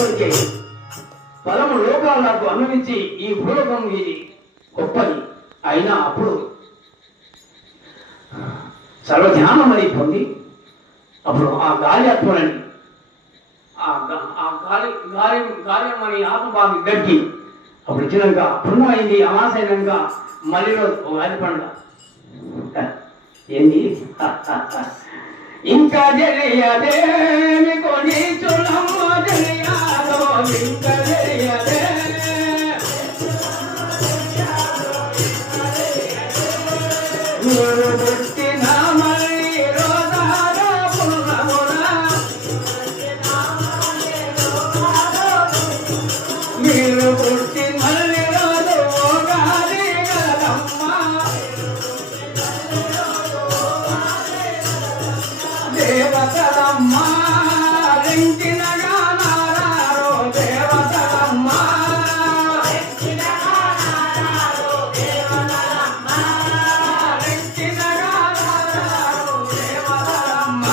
దొరికే పరమ లోకాలకు అనుభవించి ఈ భూలోకం ఇది గొప్పది అయినా అప్పుడు సర్వజ్ఞానం అని పొంది అప్పుడు ఆ గాలి అత్మలని ఆ గాలి గాలి గాలి ఆత్మభావి గట్టి అప్పుడు ఇచ్చినాక పుణ్యం అయింది అమాస అయినాక మళ్ళీ రోజు అది పండుగ ఏంది ఇంకా తెలియదేమి కొని చులమ్మ తెలియదో ఇంకా తెలియదే పుట్టిన మళ్ళీ రోజాలో పుణ్యమున మీరు పుట్టి మళ్ళీ రోజు ఓగాది గలమ్మ దేవతలమ్మ రించిన గానారారో దేవతలమ్మ రించిన గానారారో దేవతలమ్మ రించిన గానారారో దేవతలమ్మ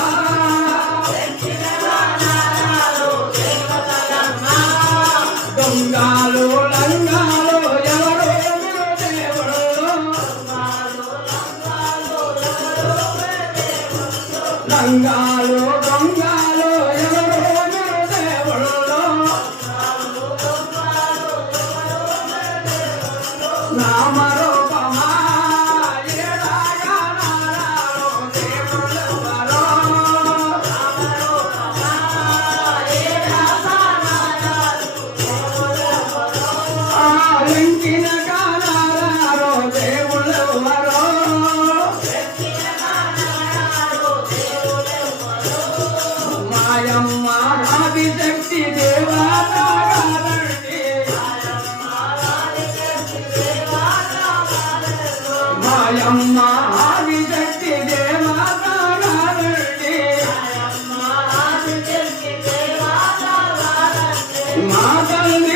రించిన గానారారో దేవతలమ్మ దొంగలు లంగాలు ఎవరో దేవుడు లంగాలు దొంగలు ఎవరో దేవుడు నామరూపమా ఏడాగా నారారో దేవుడెవరో నామరూపమా ఏడాగా నారారో దేవుడెవరో లింకిన గానారారో దేవుడెవరో మాయమ్మ ఆదిశక్తి దేవతాగారండి మాయమ్మ ఆదిశక్తి దేవతాగారండి మా తల్లి